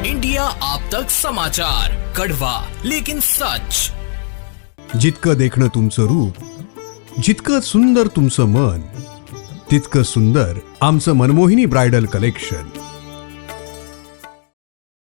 India आप तक समाचार, कड़वा लेकिन सच. जितकं देखणं तुमचं रूप, जितकं सुंदर तुमचं मन, तितकं सुंदर आमचं मनमोहिनी ब्राइडल कलेक्शन.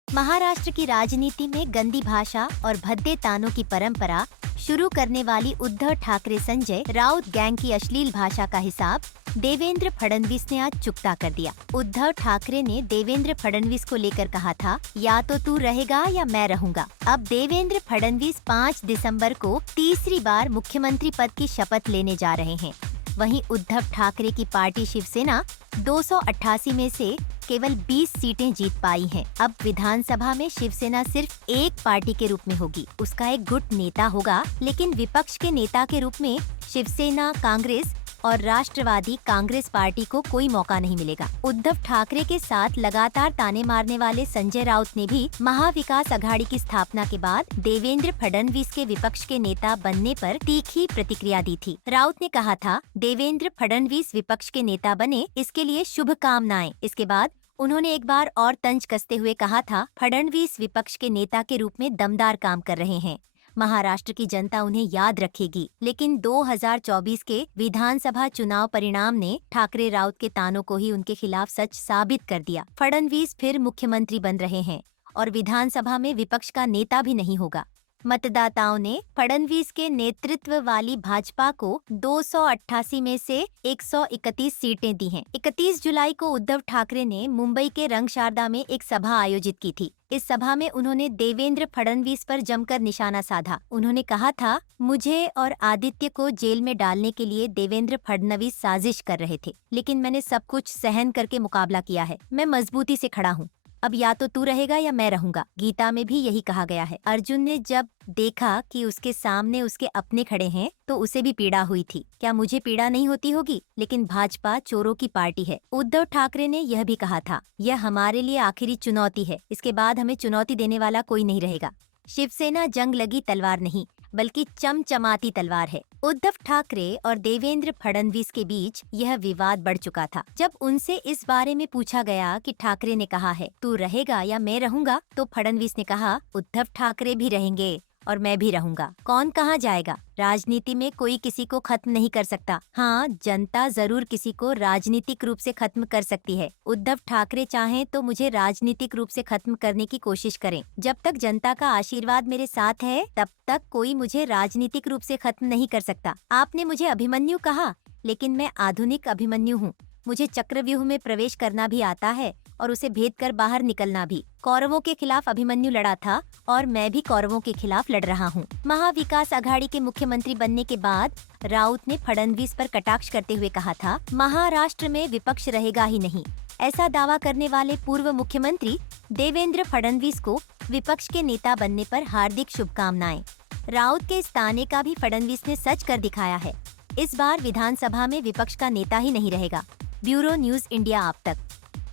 महाराष्ट्र की राजनीति में गंदी भाषा और भद्दे तानों की परंपरा शुरू करने वाली उद्धव ठाकरे संजय राउत गैंग की अश्लील भाषा का हिसाब देवेंद्र फडणवीस ने आज चुकता कर दिया. उद्धव ठाकरे ने देवेंद्र फडणवीस को लेकर कहा था, या तो तू रहेगा या मैं रहूंगा. अब देवेंद्र फडणवीस 5 दिसंबर को तीसरी बार मुख्यमंत्री पद की शपथ लेने जा रहे हैं. वहीं उद्धव ठाकरे की पार्टी शिवसेना 288 में से केवल 20 सीटें जीत पाई हैं. अब विधानसभा में शिवसेना सिर्फ एक पार्टी के रूप में होगी. उसका एक गुट नेता होगा, लेकिन विपक्ष के नेता के रूप में शिवसेना, कांग्रेस और राष्ट्रवादी कांग्रेस पार्टी को कोई मौका नहीं मिलेगा. उद्धव ठाकरे के साथ लगातार ताने मारने वाले संजय राउत ने भी महाविकास अघाड़ी की स्थापना के बाद देवेंद्र फडणवीस के विपक्ष के नेता बनने पर तीखी प्रतिक्रिया दी थी. राउत ने कहा था, देवेंद्र फडणवीस विपक्ष के नेता बने, इसके लिए शुभकामनाएं. इसके बाद उन्होंने एक बार और तंज कसते हुए कहा था, फडणवीस विपक्ष के नेता के रूप में दमदार काम कर रहे हैं. महाराष्ट्र की जनता उन्हें याद रखेगी. लेकिन 2024 के विधानसभा चुनाव परिणाम ने ठाकरे राउत के तानों को ही उनके खिलाफ सच साबित कर दिया. फडणवीस फिर मुख्यमंत्री बन रहे हैं और विधानसभा में विपक्ष का नेता भी नहीं होगा. मतदाताओं ने फडणवीस के नेतृत्व वाली भाजपा को 288 में से 131 सीटें दी हैं. 31 जुलाई को उद्धव ठाकरे ने मुंबई के रंगशारदा में एक सभा आयोजित की थी. इस सभा में उन्होंने देवेंद्र फडणवीस पर जमकर निशाना साधा. उन्होंने कहा था, मुझे और आदित्य को जेल में डालने के लिए देवेंद्र फडणवीस साजिश कर रहे थे, लेकिन मैंने सब कुछ सहन करके मुकाबला किया है. मैं मजबूती से खड़ा हूँ. अब या तो तू रहेगा या मैं रहूंगा. गीता में भी यही कहा गया है. अर्जुन ने जब देखा कि उसके सामने उसके अपने खड़े हैं तो उसे भी पीड़ा हुई थी. क्या मुझे पीड़ा नहीं होती होगी? लेकिन भाजपा चोरों की पार्टी है. उद्धव ठाकरे ने यह भी कहा था, यह हमारे लिए आखिरी चुनौती है. इसके बाद हमें चुनौती देने वाला कोई नहीं रहेगा. शिवसेना जंग लगी तलवार नहीं, बल्कि चमचमाती तलवार है. उद्धव ठाकरे और देवेंद्र फडणवीस के बीच यह विवाद बढ़ चुका था. जब उनसे इस बारे में पूछा गया कि ठाकरे ने कहा है, तू रहेगा या मैं रहूंगा, तो फडणवीस ने कहा, उद्धव ठाकरे भी रहेंगे और मैं भी रहूंगा. कौन कहाँ जाएगा? राजनीति में कोई किसी को खत्म नहीं कर सकता. हाँ, जनता जरूर किसी को राजनीतिक रूप से खत्म कर सकती है. उद्धव ठाकरे चाहें तो मुझे राजनीतिक रूप से खत्म करने की कोशिश करें. जब तक जनता का आशीर्वाद मेरे साथ है, तब तक कोई मुझे राजनीतिक रूप से खत्म नहीं कर सकता. आपने मुझे अभिमन्यु कहा, लेकिन मैं आधुनिक अभिमन्यु हूँ. मुझे चक्रव्यूह में प्रवेश करना भी आता है और उसे भेद कर बाहर निकलना भी. कौरवों के खिलाफ अभिमन्यु लड़ा था और मैं भी कौरवों के खिलाफ लड़ रहा हूँ. महाविकास अघाड़ी के मुख्यमंत्री बनने के बाद राउत ने फडणवीस पर कटाक्ष करते हुए कहा था, महाराष्ट्र में विपक्ष रहेगा ही नहीं. ऐसा दावा करने वाले पूर्व मुख्यमंत्री देवेंद्र फडणवीस को विपक्ष के नेता बनने पर हार्दिक शुभकामनाएं. राउत के इस ताने का भी फडणवीस ने सच कर दिखाया है. इस बार विधानसभा में विपक्ष का नेता ही नहीं रहेगा. ब्यूरो न्यूज इंडिया आप तक.